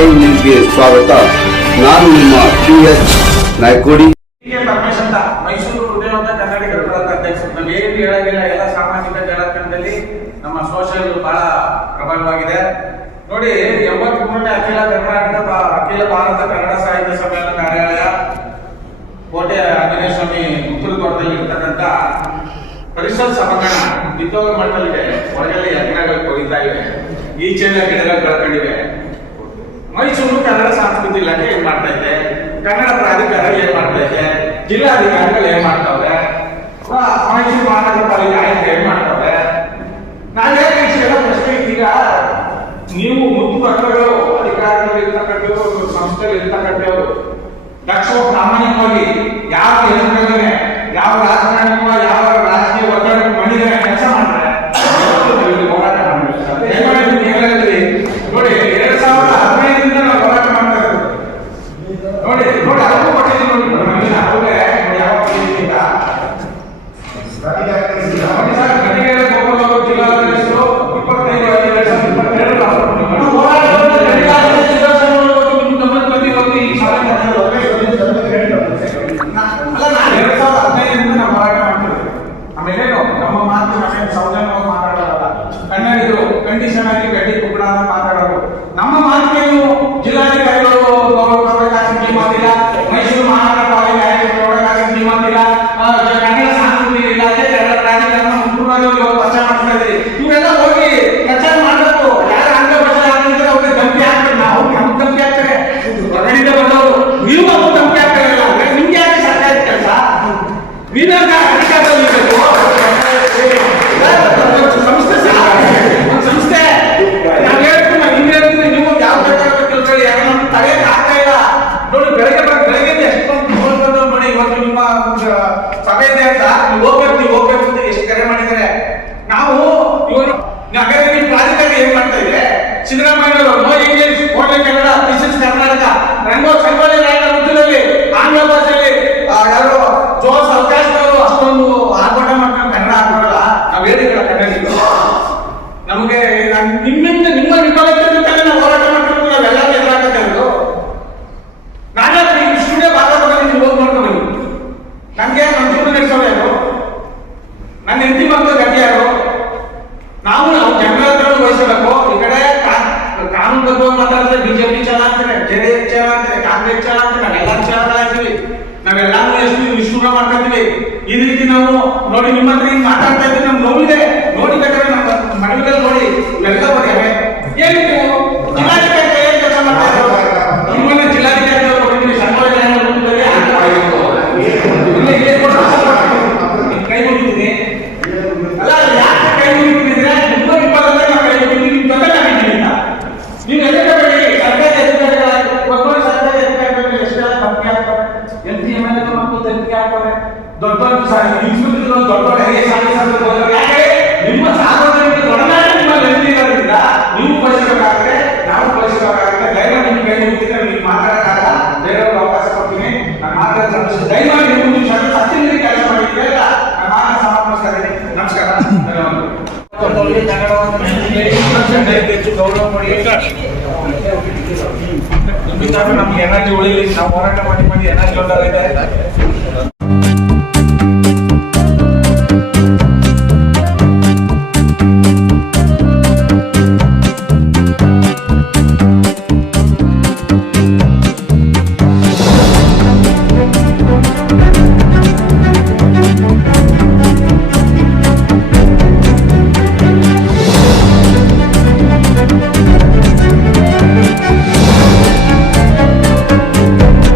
ಸ್ವಾಗತ. ನಾನು ನಿಮ್ಮ ಪಿ ಎಸ್ ನಾಯ್ಕೋಡಿ. ಹೀಗೆ ಪರಮೇಶ್ ಅಂತ ಮೈಸೂರು ಹೃದಯವಂತ ಕನ್ನಡಿಗರ ಬಳಗದ ಅಧ್ಯಕ್ಷರು. ನಾವು ಏನು ಹೇಳೋದಿಲ್ಲ ಎಲ್ಲ ಸಾಮಾಜಿಕ ಜಾಲತಾಣದಲ್ಲಿ ನಮ್ಮ ಸೋಷಿಯಲ್ ಬಹಳ ಪ್ರಬಲವಾಗಿದೆ. ನೋಡಿ ಎಂಬತ್ತ್ ಮೂರನೇ ಅಖಿಲ ಕರ್ನಾಟಕ ಅಖಿಲ ಭಾರತ ಕನ್ನಡ ಸಾಹಿತ್ಯ ಸಮ್ಮೇಳನ ಕಾರ್ಯಾಲಯ ಕೋಟೆ ಆಂಜನೇಯ ಸ್ವಾಮಿ ಉತ್ತರದೋಟದಲ್ಲಿ ಇರ್ತಕ್ಕಂಥ ಪರಿಸರ ಸಭಾಂಗಣ ನಿತ್ಯೋಗ ಮಟ್ಟದಲ್ಲಿದೆ. ಹೊರಗಲ್ಲಿ ಯಜ್ಞಗಳು ಕೊಡಿತಾ ಇವೆ ಈಚೆಲ್ಲ ಗಿಡಗಳು ಬೆಳ್ಕೊಂಡಿವೆ ಮೈಸೂರು ಕನ್ನಡ ಸಂಸ್ಕೃತಿ ಇಲಾಖೆ ಏನ್ ಮಾಡ್ತಾ ಇದೆ? ಕನ್ನಡ ಪ್ರಾಧಿಕಾರ ಏನ್ ಮಾಡ್ತಾ ಇದೆ? ಜಿಲ್ಲಾಧಿಕಾರಿಗಳು ಏನ್ ಮಾಡ್ತಾವ್ರೆ? ಮೈಸೂರು ಮಹಾನಗರ ಪಾಲಿಕೆ ಆಯುಕ್ತ ಏನ್ ಮಾಡ್ತಾವ್ರೆ? ನಾನೇ ಇಷ್ಟೆಲ್ಲ ಪ್ರಶ್ನೆ ಈಗ ನೀವು ಮುಖ್ಯ ಅಧಿಕಾರಿಗಳು ಇರ್ತಕ್ಕಂಥವ್ರು ಸಂಸ್ಥೆಗಳು ಇರ್ತಕ್ಕಂಥವ್ರು ಜಿಲ್ಲಾಧಿಕಾರಿಗಳು ನೀ ಮಾತಿಲ್ಲ ಮೈಸೂರು ಮಹಾನಗರ ಪಾಲಿಕೆ ಆಯುಕ್ತರು ಗೌರವಿಸಬೇಕಾದ ನೀ ಮಾತಿಲ್ಲ ಆ, ಕನ್ನಡ ಸಾಂಸ್ಕೃತಿಕ ಇಲಾಖೆ ಕನ್ನಡ ಮುಖ್ಯವಾಗಿ ಇವಾಗ ಪ್ರಚಾರ ಏನ್ ಮಾಡ್ತಾ ಇದೆ Siddaramaiah no English only Kannada is Karnataka ರಂಗೋ ಸಂಗೊಳ್ಳಿ ರಾಯರ ವೃತ್ತದಲ್ಲಿ ಆಂಗ್ಲ ಭಾಷೆಯಲ್ಲಿ ಯಾರು ಜೋಸ್ ಅವಕಾಶ ಅಷ್ಟೊಂದು ಆರ್ಭಟ ಮಾಡ್ಕೊಂಡು ಕನ್ನಡ ಹಾಕೋಲ್ಲ ನಾವು ಹೇಳಿದ್ರ ಕನ್ನಡಿಗರು ನಮಗೆ ನಿಮ್ಮಿಂದ ನಿಮ್ಮ ವಿಫಲತೆ ನಾವು ಹೋರಾಟ ಮಾಡ್ಕೊಂಡು ನಾವೆಲ್ಲ ಎದುರಾಗತ್ತಿರೋದು ನಾನೇ ಈ ಸ್ಟುಡಿಯೋ ನೀವು ಹೋಗಿ ನೋಡ್ಕೊಂಡು ನನಗೆ ನನ್ನ ಜೀವನ ಯಾರು? ನನ್ನ ಹೆಂಡತಿ ಮಕ್ಕಳು ಗಟ್ಟಿ ಅಂತಾರೆ ನಾವೆಲ್ಲ ಆಗ್ತೀವಿ ನಾವೆಲ್ಲಾನು ಎಷ್ಟು ನಿಷ್ಠೂರ ಮಾಡ್ಕೊತೀವಿ. ಈ ರೀತಿ ನಾವು ನೋಡಿ ನಿಮ್ಮ ಹತ್ರ ಹಿಂಗ್ ಮಾತಾಡ್ತಾ ಆಗ್ತವೆ ದೊಡ್ಡ ಇನ್ಸ್ಪೆಕ್ಟರ್ ದೊಡ್ಡ ನಿಮ್ಮ ನೀವು ಬಳಸಬೇಕಾಗುತ್ತೆ ನಾವು ಬಳಸಬೇಕಾಗುತ್ತೆ ದಯಮಾಡಿ ನಿಮ್ಮ ಕೈ ಮುಗಿತಿದ್ರೆ ನೀವು ಬೇರೆಯವ್ರಿಗೆ ಅವಕಾಶ ಕೊಡ್ತೀನಿ. ನಾನು ಮಾತಾಡ ದಯಮಾಡಿ ನೀವು ನಿಮಿಷ ಮಾಡಿ ನಮ್ಗೆ ಎನರ್ಜಿ ಉಳಿಲಿ, ನಾವು ಹೋರಾಟ ಮಾಡಿ ಮಾಡಿ ಎನರ್ಜಿ ಉಂಟಾಗಿದೆ